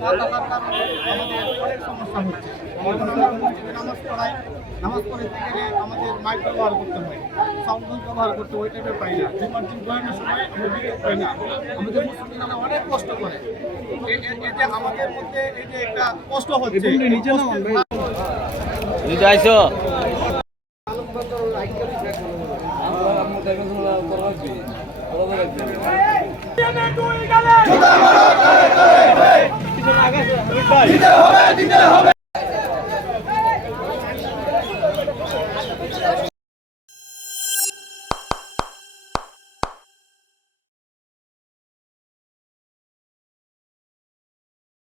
না থাকার কারণে আমাদের অনেক সমস্যা হচ্ছে নামাজ পড়ায় নামাজ পড়াতে গেলে আমাদের মাইক ব্যবহার করতে হয় সাউন্ড ব্যবহার করতে ওই টাইপের পাই না আমরা অনেক কষ্ট করে এ- এ- এতে আমাদের মধ্যে এই একটা কষ্ট হচ্ছে দুটো আইসো দিতে হবে দিতে হবে।